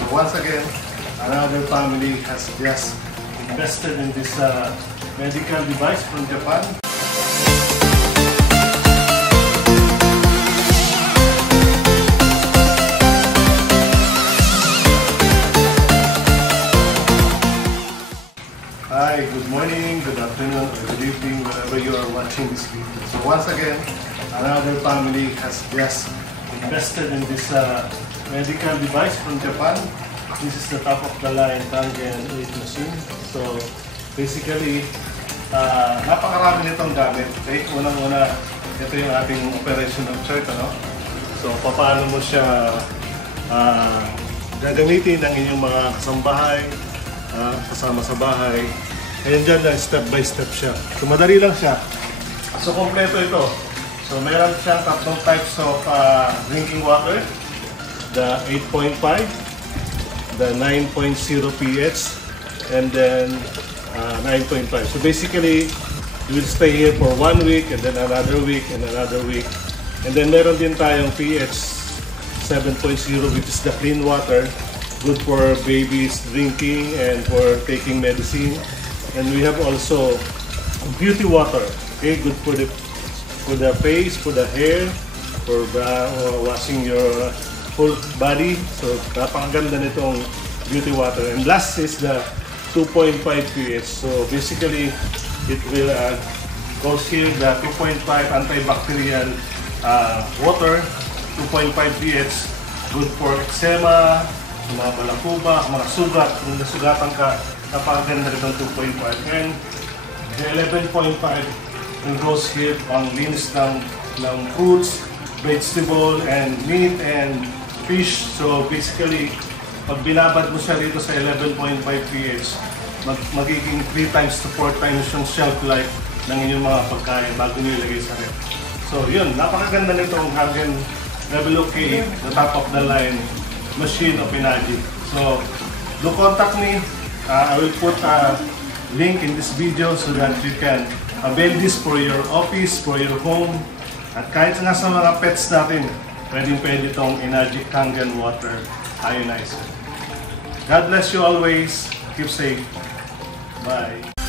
Once again, another family has just invested in this medical device from Japan. Hi, good morning, good afternoon, or good evening, wherever you are watching this video. So once again, another family has just invested in this medical device from Japan. This is the top-of-the-line Kangen 8 machine. So basically, napakarami nitong gamit. Okay, unang-una, ito yung ating operational chart. So paano mo siya gagamitin ng inyong mga kasambahay, kasama sa bahay. Ayan dyan lang, step by step siya. So madali lang siya. So kompleto ito. So meron siyang tatlong types of drinking water. The 8.5, the 9.0 pH, and then 9.5. So basically, you will stay here for 1 week, and then another week, and another week. And then meron din tayong pH 7.0, which is the clean water. Good for babies drinking and for taking medicine. And we have also beauty water. Okay, good for the face, for the hair, for washing your whole body. So napakaganda nitong beauty water. And last is the 2.5 pH. So basically, it will goes here the 2.5 antibacterial water, 2.5 pH, good for eczema, mga balakuba, mga sugat, kung nasugatan ka, napakaganda rin ng 2.5. And the 11.5 goes here pang linis ng fruits, vegetable, and meat, and fish. So basically, pag binabad mo siya dito sa 11.5 pH, magiging 3 times to 4 times yung shelf life ng inyong mga pagkain bago nyo ilagay sa ref. So yun, napakaganda nitong Kangen WK, the top of the line machine of Enagic. So do contact me. I will put a link in this video so that you can avail this for your office, for your home, at kahit nga sa mga pets natin, pwede itong Enagic Kangen Water Ionizer. God bless you always. Keep safe. Bye.